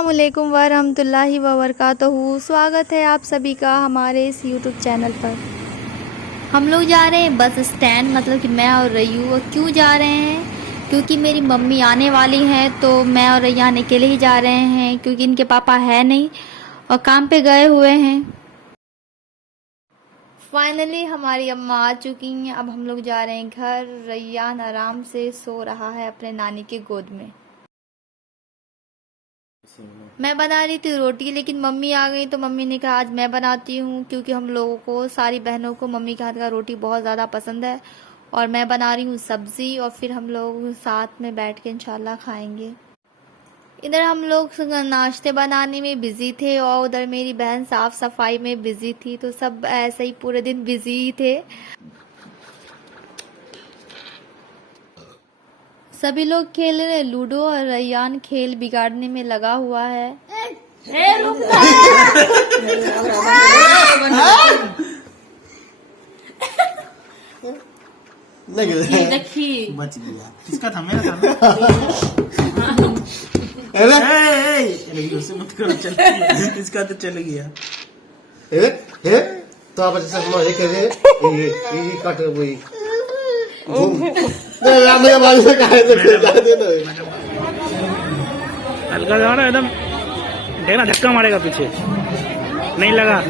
अस्सलामुअलैकुम वरहमतुल्लाहि वबरकातुहू। स्वागत है आप सभी का हमारे इस यूट्यूब चैनल पर। हम लोग जा रहे हैं बस स्टैंड, मतलब कि मैं और रयू। और क्यों जा रहे हैं? क्योंकि मेरी मम्मी आने वाली हैं, तो मैं और रैयान अकेले ही जा रहे हैं क्योंकि इनके पापा है नहीं और काम पे गए हुए हैं। फाइनली हमारी अम्मा आ चुकी हैं। अब हम लोग जा रहे हैं घर। रैयान आराम से सो रहा है अपने नानी के गोद में। मैं बना रही थी रोटी, लेकिन मम्मी आ गई तो मम्मी ने कहा आज मैं बनाती हूँ, क्योंकि हम लोगों को, सारी बहनों को मम्मी के हाथ का रोटी बहुत ज़्यादा पसंद है। और मैं बना रही हूँ सब्ज़ी, और फिर हम लोग साथ में बैठ के इंशाल्लाह खाएंगे। इधर हम लोग नाश्ते बनाने में बिज़ी थे और उधर मेरी बहन साफ़ सफाई में बिज़ी थी, तो सब ऐसे ही पूरे दिन बिज़ी ही थे। सभी लोग खेल रहे लूडो और रैयान खेल बिगाड़ने में लगा हुआ है। देखी बच गया। किसका था? मेरा था ना। लेकिन उससे मत करो, चल गया। इसका तो चल गया। तो आप जैसे हमारे करे ये काट वही मेरा बाजू से कहा हल्का जाओ ना, एकदम देखना धक्का मारेगा पीछे। नहीं लगा।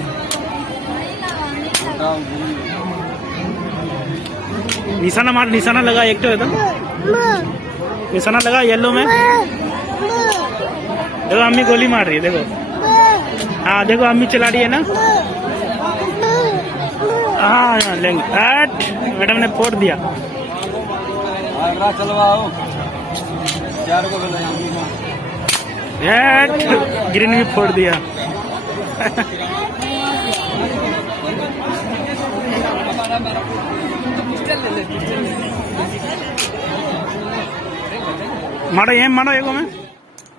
निशाना मार, निशाना लगा एक तो एकदम निशाना लगा येलो में। देखो अम्मी गोली मार रही है, देखो। हाँ देखो अम्मी चला रही है ना। हाँ लेंगे। मैडम ने फोड़ दिया। ग्रीन भी फोड़ दिया। मारो ये, मारो एगो में।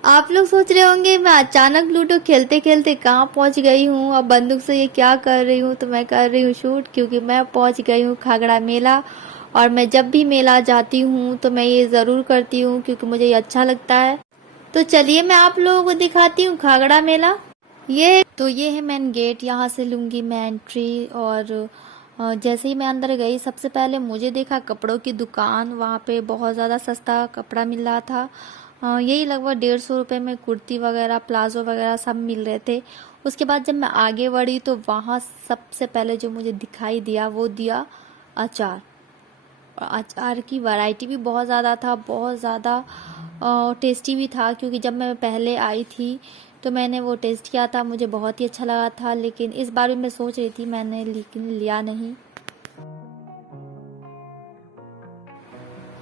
आप लोग सोच रहे होंगे मैं अचानक लूडो खेलते खेलते कहाँ पहुँच गई हूँ, अब बंदूक से ये क्या कर रही हूँ। तो मैं कर रही हूँ शूट, क्योंकि मैं पहुँच गई हूँ खागड़ा मेला। और मैं जब भी मेला जाती हूँ तो मैं ये ज़रूर करती हूँ, क्योंकि मुझे ये अच्छा लगता है। तो चलिए मैं आप लोगों को दिखाती हूँ खागड़ा मेला। ये है मेन गेट, यहाँ से लूँगी मैं एंट्री। और जैसे ही मैं अंदर गई, सबसे पहले मुझे देखा कपड़ों की दुकान। वहाँ पे बहुत ज़्यादा सस्ता कपड़ा मिल रहा था। यही लगभग 150 रुपये में कुर्ती वगैरह, प्लाजो वगैरह सब मिल रहे थे। उसके बाद जब मैं आगे बढ़ी तो वहाँ सबसे पहले जो मुझे दिखाई दिया वो दिया अचार। और अचार की वैरायटी भी बहुत ज़्यादा था, बहुत ज़्यादा टेस्टी भी था। क्योंकि जब मैं पहले आई थी तो मैंने वो टेस्ट किया था, मुझे बहुत ही अच्छा लगा था। लेकिन इस बार भी मैं सोच रही थी मैंने, लेकिन लिया नहीं।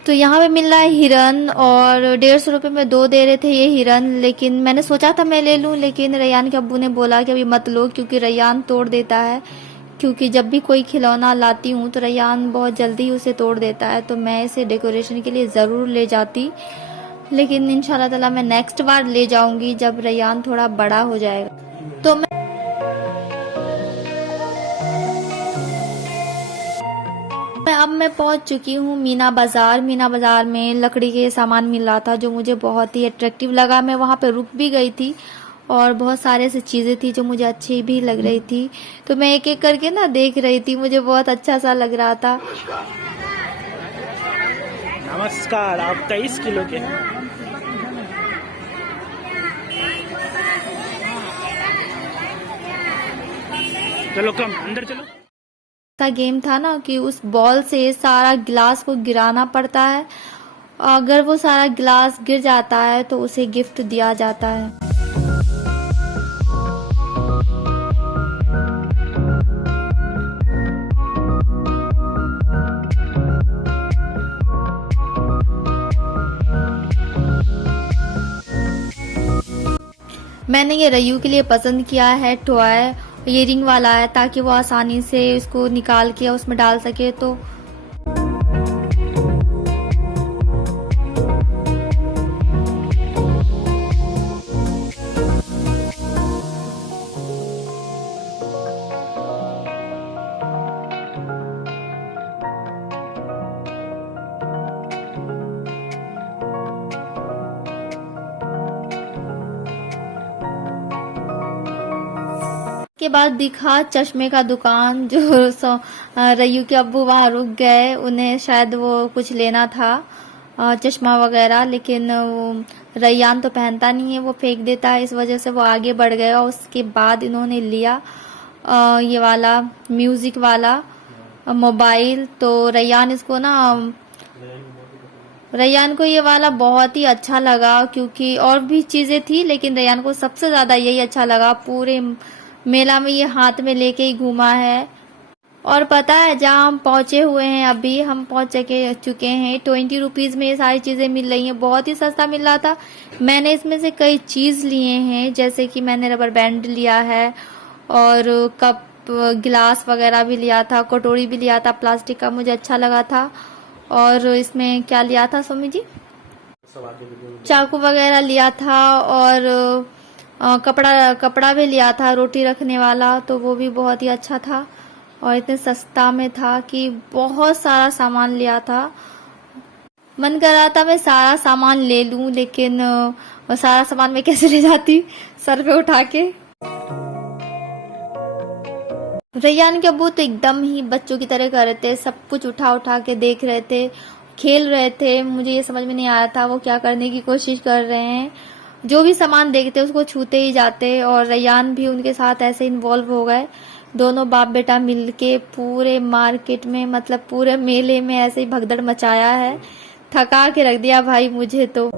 तो यहाँ पे मिल रहा है हिरन, और 150 रुपये में 2 दे रहे थे ये हिरन। लेकिन मैंने सोचा था मैं ले लूँ, लेकिन रैयान के अब्बू ने बोला कि अभी मत लो, क्योंकि रैयान तोड़ देता है। क्योंकि जब भी कोई खिलौना लाती हूँ तो रैयान बहुत जल्दी उसे तोड़ देता है। तो मैं इसे डेकोरेशन के लिए ज़रूर ले जाती, लेकिन इंशाल्लाह ताला मैं नेक्स्ट बार ले जाऊंगी जब रैयान थोड़ा बड़ा हो जाएगा। तो अब मैं पहुंच चुकी हूँ मीना बाज़ार। मीना बाज़ार में लकड़ी के सामान मिल रहा था जो मुझे बहुत ही अट्रैक्टिव लगा। मैं वहाँ पे रुक भी गई थी, और बहुत सारे ऐसी चीज़ें थी जो मुझे अच्छी भी लग रही थी। तो मैं एक एक करके ना देख रही थी, मुझे बहुत अच्छा सा लग रहा था। नमस्कार, आप 23 किलो के हैं। चलो कम अंदर चलो। गेम था ना कि उस बॉल से सारा गिलास को गिराना पड़ता है। अगर वो सारा गिलास गिर जाता है तो उसे गिफ्ट दिया जाता है। मैंने ये रयू के लिए पसंद किया है टॉय। ये रिंग वाला है, ताकि वो आसानी से इसको निकाल के उसमें डाल सके। तो के बाद दिखा चश्मे का दुकान, जो रयू के अब्बू वहां रुक गए, उन्हें शायद वो कुछ लेना था, चश्मा वगैरह, लेकिन वो रैयान तो पहनता नहीं है, वो फेंक देता है, इस वजह से वो आगे बढ़ गए। और उसके बाद इन्होंने लिया ये वाला म्यूजिक वाला मोबाइल। तो रैयान इसको ना, रैयान को ये वाला बहुत ही अच्छा लगा, क्योंकि और भी चीजें थी लेकिन रैयान को सबसे ज्यादा यही अच्छा लगा। पूरे मेला में ये हाथ में लेके ही घूमा है। और पता है, जहाँ हम पहुंचे हुए हैं, अभी हम पहुंच चुके हैं, 20 रुपीज में ये सारी चीजें मिल रही हैं, बहुत ही सस्ता मिल रहा था। मैंने इसमें से कई चीज लिए हैं, जैसे कि मैंने रबर बैंड लिया है और कप गिलास वगैरह भी लिया था, कटोरी भी लिया था प्लास्टिक का, मुझे अच्छा लगा था। और इसमें क्या लिया था सोमी जी? चाकू वगैरह लिया था, और कपड़ा भी लिया था रोटी रखने वाला, तो वो भी बहुत ही अच्छा था और इतने सस्ता में था कि बहुत सारा सामान लिया था। मन कर रहा था मैं सारा सामान ले लूं, लेकिन सारा सामान मैं कैसे ले जाती सर पे उठा के। रैयान के अब्बू तो एकदम ही बच्चों की तरह कर रहे थे, सब कुछ उठा उठा के देख रहे थे, खेल रहे थे। मुझे ये समझ में नहीं आया था वो क्या करने की कोशिश कर रहे हैं। जो भी सामान देखते उसको छूते ही जाते, और रैयान भी उनके साथ ऐसे इन्वॉल्व हो गए। दोनों बाप बेटा मिलके पूरे मार्केट में, मतलब पूरे मेले में ऐसे ही भगदड़ मचाया है, थका के रख दिया भाई मुझे तो।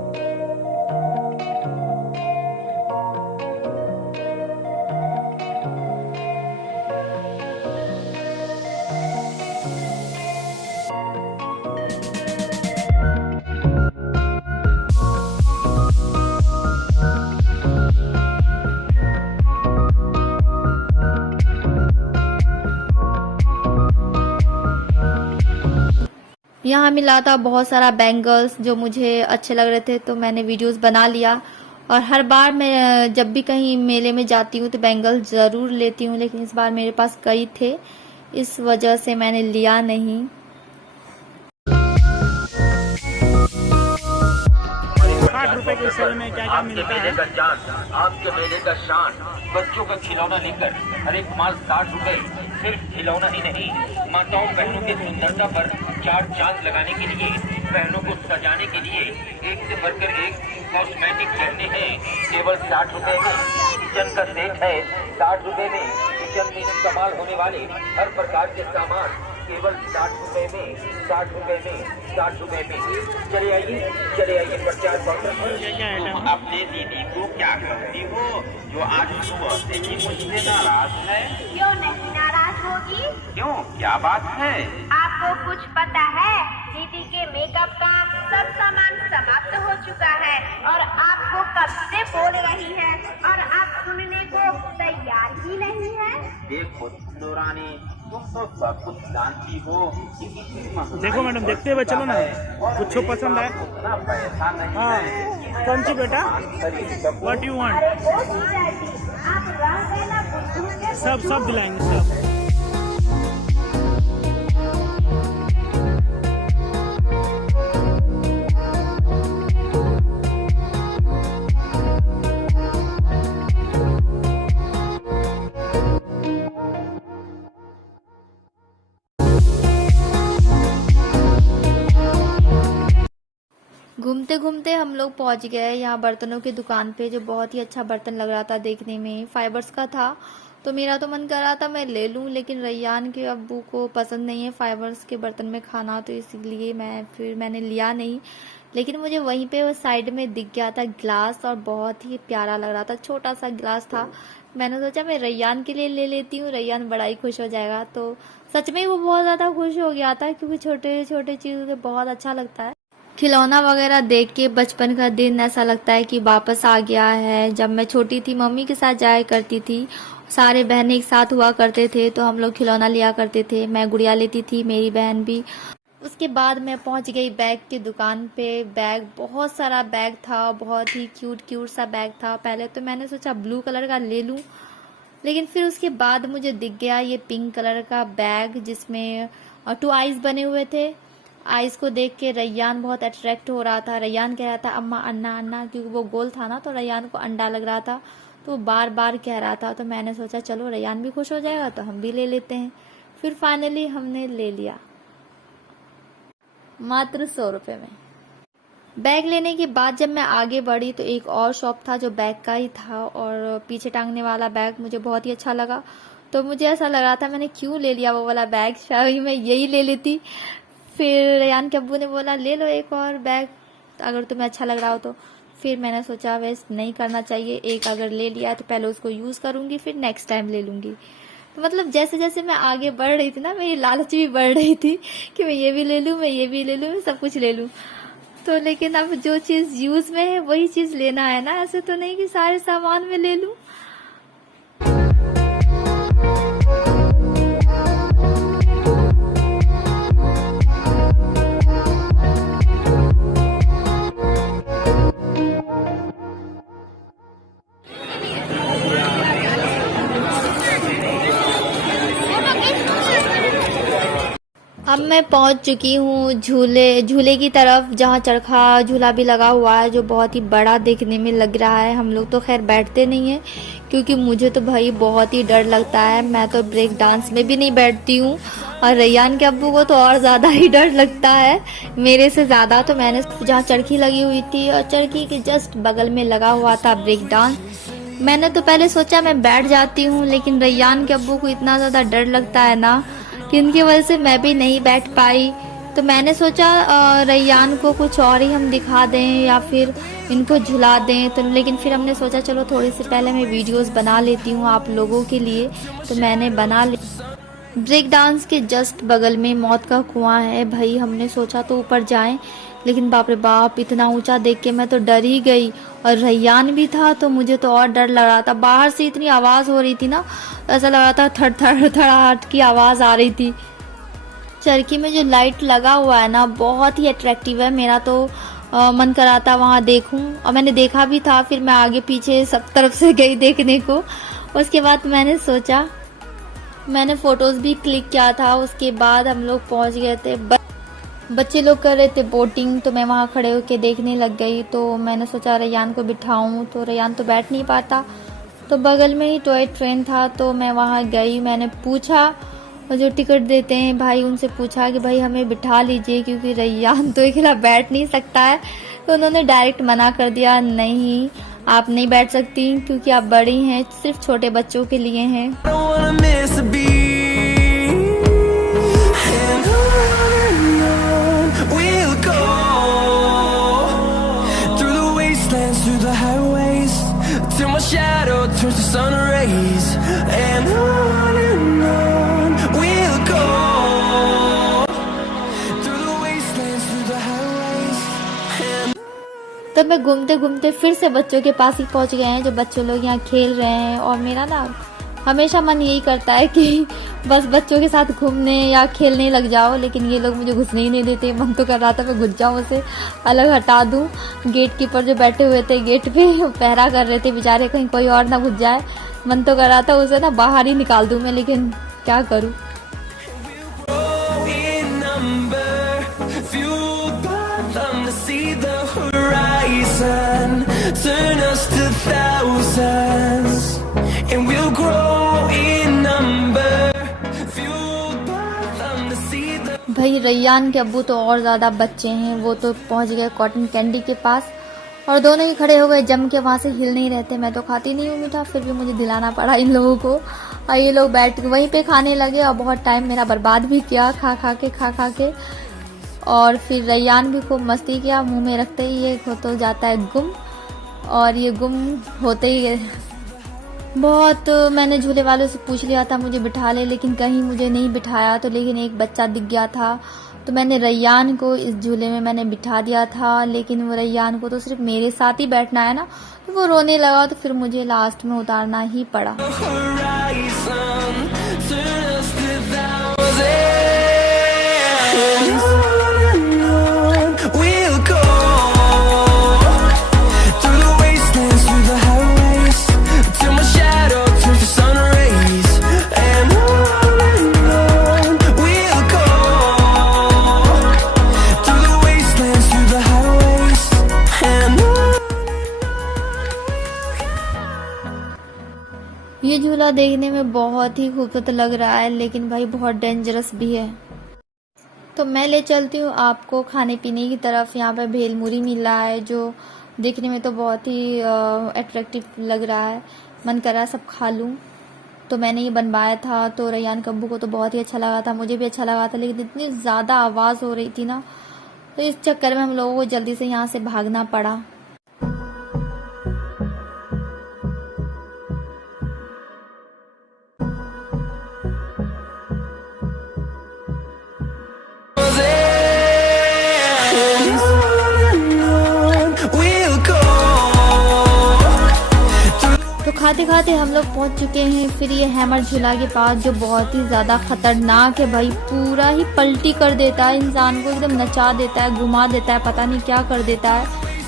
यहाँ मिला था बहुत सारा बैंगल्स जो मुझे अच्छे लग रहे थे, तो मैंने वीडियोस बना लिया। और हर बार मैं जब भी कहीं मेले में जाती हूँ तो बैंगल जरूर लेती हूँ, लेकिन इस बार मेरे पास कई थे, इस वजह से मैंने लिया नहीं। 60 रुपए के सेल में क्या क्या मिलता है? आपके मेले का शान, बच्चों का खिलौना लेकर हर एक माल 60 रुपए। सिर्फ खिलौना ही नहीं, माताओं बहनों की सुंदरता पर 4 चांद लगाने के लिए, बहनों को सजाने के लिए एक से बढ़कर एक कॉस्मेटिक गहने हैं केवल 60 रुपए में। किचन का सेट है 60 रुपए में। किचन में इस्तेमाल होने वाले हर प्रकार के सामान केवल 60 रुपए में, 60 रुपए में, 60 रुपए में। चले आइए प्रचार पर। अपने दीदी को क्या कहती हो जो आज सुबह से ही मुझसे नाराज है? क्यों नहीं नाराज होगी? क्यों, क्या बात है? आपको कुछ पता है? दीदी के मेकअप का सब सामान समाप्त हो चुका है और आपको कब से बोल रही है और आप सुनने को तैयार ही नहीं है। देखो नूरानी, तुम तो सब कुछ जानती हो। देखो मैडम, देखते हुए चलो ना, कुछ पसंद आए। उतना पैसा नहीं हाँ, है। कौन सी बेटा? What you want? अरे वो जीजाजी, आप रह गए ना बुद्धू के सब दिलाएंगे सब। घूमते घूमते हम लोग पहुंच गए यहाँ बर्तनों की दुकान पे, जो बहुत ही अच्छा बर्तन लग रहा था देखने में, फाइबर्स का था। तो मेरा तो मन कर रहा था मैं ले लूं, लेकिन रैयान के अब्बू को पसंद नहीं है फाइबर्स के बर्तन में खाना, तो इसलिए मैंने लिया नहीं। लेकिन मुझे वहीं पे वो साइड में दिख गया था ग्लास, और बहुत ही प्यारा लग रहा था, छोटा सा ग्लास था। मैंने सोचा मैं रैयान के लिए ले लेती हूँ, रैयान बड़ा ही खुश हो जाएगा। तो सच में वो बहुत ज्यादा खुश हो गया था, क्योंकि छोटे छोटे चीजों बहुत अच्छा लगता है। खिलौना वगैरह देख के बचपन का दिन ऐसा लगता है कि वापस आ गया है। जब मैं छोटी थी मम्मी के साथ जाया करती थी, सारे बहनें एक साथ हुआ करते थे, तो हम लोग खिलौना लिया करते थे। मैं गुड़िया लेती थी, मेरी बहन भी। उसके बाद मैं पहुंच गई बैग की दुकान पे। बैग, बहुत सारा बैग था, बहुत ही क्यूट सा बैग था। पहले तो मैंने सोचा ब्लू कलर का ले लूं, लेकिन फिर उसके बाद मुझे दिख गया ये पिंक कलर का बैग, जिसमें 2 आइज बने हुए थे। आइस को देख के रैयान बहुत अट्रैक्ट हो रहा था। रैयान कह रहा था अम्मा अन्ना अन्ना, क्योंकि वो गोल था ना, तो रैयान को अंडा लग रहा था। तो बार बार कह रहा था, तो मैंने सोचा चलो रेयान भी खुश हो जाएगा तो हम भी ले लेते हैं। फिर फाइनली हमने ले लिया मात्र 100 रुपये में। बैग लेने के बाद जब मैं आगे बढ़ी तो एक और शॉप था जो बैग का ही था, और पीछे टांगने वाला बैग मुझे बहुत ही अच्छा लगा। तो मुझे ऐसा लग रहा था मैंने क्यों ले लिया वो वाला बैग, शायद मैं यही ले लेती। फिर रेयान के अब्बू ने बोला ले लो एक और बैग अगर तुम्हें अच्छा लग रहा हो तो। फिर मैंने सोचा वेस्ट नहीं करना चाहिए, एक अगर ले लिया तो पहले उसको यूज़ करूँगी फिर नेक्स्ट टाइम ले लूँगी। तो मतलब जैसे जैसे मैं आगे बढ़ रही थी ना, मेरी लालच भी बढ़ रही थी कि मैं ये भी ले लूँ, मैं ये भी ले लूँ, मैं सब कुछ ले लूँ। तो लेकिन अब जो चीज़ यूज़ में है वही चीज़ लेना है ना, ऐसे तो नहीं कि सारे सामान में ले लूँ। अब मैं पहुंच चुकी हूँ झूले की तरफ, जहाँ चरखा झूला भी लगा हुआ है जो बहुत ही बड़ा देखने में लग रहा है। हम लोग तो खैर बैठते नहीं हैं क्योंकि मुझे तो भाई बहुत ही डर लगता है, मैं तो ब्रेक डांस में भी नहीं बैठती हूँ, और रेयान के अब्बू को तो और ज़्यादा ही डर लगता है मेरे से ज़्यादा। तो मैंने जहाँ चरखी लगी हुई थी और चरखी के जस्ट बगल में लगा हुआ था ब्रेक डांस, मैंने तो पहले सोचा मैं बैठ जाती हूँ, लेकिन रेयान के अब्बू को इतना ज़्यादा डर लगता है ना कि इनकी वजह से मैं भी नहीं बैठ पाई। तो मैंने सोचा रेयान को कुछ और ही हम दिखा दें या फिर इनको झुला दें, तो लेकिन फिर हमने सोचा चलो थोड़ी सी पहले मैं वीडियोस बना लेती हूँ आप लोगों के लिए। तो मैंने बना ली। ब्रेक डांस के जस्ट बगल में मौत का कुआं है भाई। हमने सोचा तो ऊपर जाएं, लेकिन बाप रे बाप इतना ऊंचा देख के मैं तो डर ही गई, और रेयान भी था तो मुझे तो और डर लग रहा था। बाहर से इतनी आवाज़ हो रही थी ना, ऐसा लग रहा था थड़ थड़ थड़ाहट की आवाज़ आ रही थी। चरखी में जो लाइट लगा हुआ है ना बहुत ही अट्रैक्टिव है, मेरा तो मन करा था वहाँ देखूं, और मैंने देखा भी था। फिर मैं आगे पीछे सब तरफ से गई देखने को। उसके बाद मैंने सोचा, मैंने फोटोज भी क्लिक किया था। उसके बाद हम लोग पहुँच गए थे, बच्चे लोग कर रहे थे बोटिंग, तो मैं वहाँ खड़े होके देखने लग गई। तो मैंने सोचा रेयान को बिठाऊं, तो रेयान तो बैठ नहीं पाता, तो बगल में ही टॉय ट्रेन था तो मैं वहाँ गई। मैंने पूछा, और जो टिकट देते हैं भाई उनसे पूछा कि भाई हमें बिठा लीजिए क्योंकि रेयान तो अकेला बैठ नहीं सकता है। तो उन्होंने डायरेक्ट मना कर दिया, नहीं आप नहीं बैठ सकती क्योंकि आप बड़ी हैं, सिर्फ छोटे बच्चों के लिए हैं। Shadow turns to sun rays, and on we'll go through the wastelands, through the highways. तब मैं घूमते घूमते फिर से बच्चों के पास ही पहुंच गए हैं, जो बच्चों लोग यहाँ खेल रहे हैं। और मेरा ना हमेशा मन यही करता है कि बस बच्चों के साथ घूमने या खेलने लग जाओ, लेकिन ये लोग मुझे घुसने ही नहीं देते। मन तो कर रहा था मैं घुस जाऊँ, उसे अलग हटा दूँ। गेट कीपर जो बैठे हुए थे गेट पे पहरा कर रहे थे बेचारे, कहीं कोई और ना घुस जाए। मन तो कर रहा था उसे ना बाहर ही निकाल दूँ मैं, लेकिन क्या करूँ। Turn us to thousands, and we'll grow in number, fueled by them to see the. भाई रेयान के अब्बू तो और ज़्यादा बच्चे हैं, वो तो पहुंच गए कॉटन कैंडी के पास, और दोनों ही खड़े हो गए जम के, वहाँ से हिल नहीं रहते। मैं तो खाती नहीं हूँ मीठा, फिर भी मुझे दिलाना पड़ा इन लोगों को, और ये लोग बैठ के वहीं पे खाने लगे और बहुत टाइम मेरा बर्बाद भी किया खा खा के। और फिर रेयान भी खूब मस्ती किया, मुँह में रखते ही ये हो तो जाता है गुम, और ये गुम होते ही बहुत। मैंने झूले वालों से पूछ लिया था मुझे बिठा ले, लेकिन कहीं मुझे नहीं बिठाया। तो लेकिन एक बच्चा दिख गया था, तो मैंने रेयान को इस झूले में मैंने बिठा दिया था। लेकिन वो रेयान को तो सिर्फ मेरे साथ ही बैठना है ना, तो वो रोने लगा, तो फिर मुझे लास्ट में उतारना ही पड़ा। ये झूला देखने में बहुत ही खूबसूरत लग रहा है, लेकिन भाई बहुत डेंजरस भी है। तो मैं ले चलती हूँ आपको खाने पीने की तरफ। यहाँ पे भेलमुरी मिल रहा है जो देखने में तो बहुत ही अट्रैक्टिव लग रहा है, मन कर रहा है सब खा लूँ। तो मैंने ये बनवाया था, तो रैयान कब्बू को तो बहुत ही अच्छा लगा था, मुझे भी अच्छा लगा था, लेकिन इतनी ज़्यादा आवाज़ हो रही थी ना, तो इस चक्कर में हम लोगों को जल्दी से यहाँ से भागना पड़ा। We'll go. तो खाते खाते हम लोग पहुंच चुके हैं फिर ये हैमर झूला के पास, जो बहुत ही ज़्यादा खतरनाक है भाई। पूरा ही पलटी कर देता है इंसान को, एकदम नचा देता है, घुमा देता है, पता नहीं क्या कर देता है।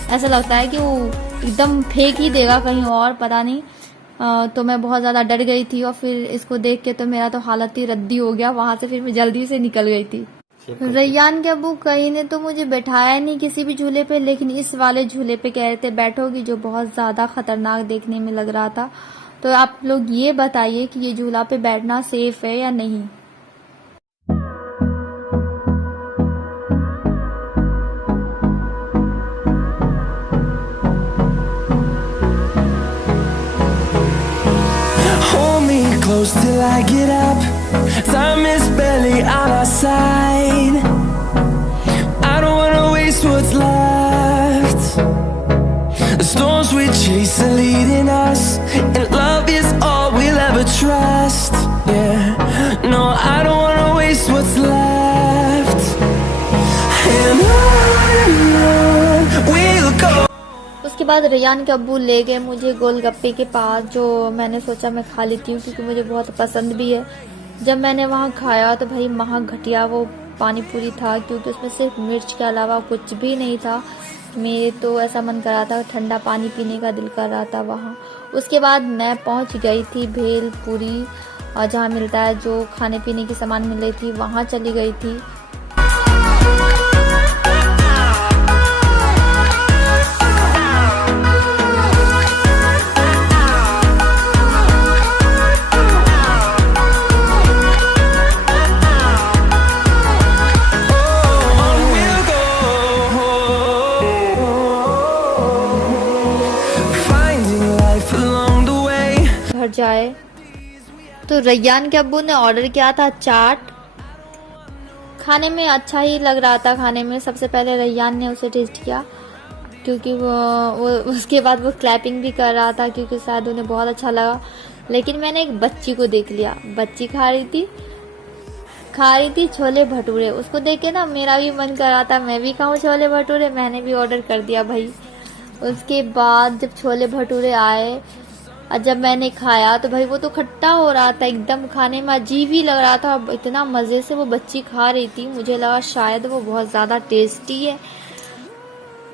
ऐसा लगता है कि वो एकदम फेंक ही देगा कहीं और, पता नहीं। तो मैं बहुत ज़्यादा डर गई थी, और फिर इसको देख के तो मेरा तो हालत ही रद्दी हो गया। वहाँ से फिर मैं जल्दी से निकल गई थी। रैयान के अब्बू कहीं ने तो मुझे बैठाया नहीं किसी भी झूले पे, लेकिन इस वाले झूले पे कह रहे थे बैठोगी, जो बहुत ज़्यादा खतरनाक देखने में लग रहा था। तो आप लोग ये बताइए कि ये झूला पे बैठना सेफ है या नहीं। Hold me close till I get up. Time is barely on our side. I don't wanna waste what's left. The storms we chase are leading us, and love is all we'll ever trust. Yeah, no, I don't wanna waste what's left. And on we'll go. उसके बाद रैयान के अब्बू ले गए मुझे गोलगप्पे के पास, जो मैंने सोचा मैं खा लेती हूँ क्योंकि मुझे बहुत पसंद भी है। जब मैंने वहाँ खाया तो भाई महा घटिया वो पानी पूरी था, क्योंकि उसमें सिर्फ मिर्च के अलावा कुछ भी नहीं था। मेरे तो ऐसा मन कर रहा था, ठंडा पानी पीने का दिल कर रहा था वहाँ। उसके बाद मैं पहुँच गई थी भेलपुरी, और जहाँ मिलता है जो खाने पीने की सामान मिल रही थी वहाँ चली गई थी। घर जाए तो रैयान के अब्बू ने ऑर्डर किया था चाट। खाने में अच्छा ही लग रहा था। खाने में सबसे पहले रैयान ने उसे टेस्ट किया, क्योंकि वो उसके बाद वो क्लैपिंग भी कर रहा था, क्योंकि शायद उन्हें बहुत अच्छा लगा। लेकिन मैंने एक बच्ची को देख लिया, बच्ची खा रही थी छोले भटूरे। उसको देख के ना मेरा भी मन कर रहा था मैं भी खाऊं छोले भटूरे। मैंने भी ऑर्डर कर दिया भाई। उसके बाद जब छोले भटूरे आए और जब मैंने खाया तो भाई वो तो खट्टा हो रहा था, एकदम खाने में अजीब ही लग रहा था। इतना मज़े से वो बच्ची खा रही थी, मुझे लगा शायद वो बहुत ज़्यादा टेस्टी है,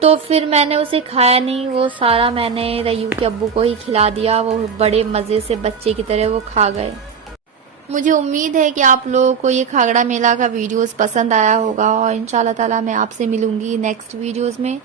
तो फिर मैंने उसे खाया नहीं। वो सारा मैंने रयू के अब्बू को ही खिला दिया। वो बड़े मज़े से बच्चे की तरह वो खा गए। मुझे उम्मीद है कि आप लोगों को ये खागड़ा मेला का वीडियोस पसंद आया होगा, और इंशाल्लाह ताला मैं आपसे मिलूंगी नेक्स्ट वीडियोस में।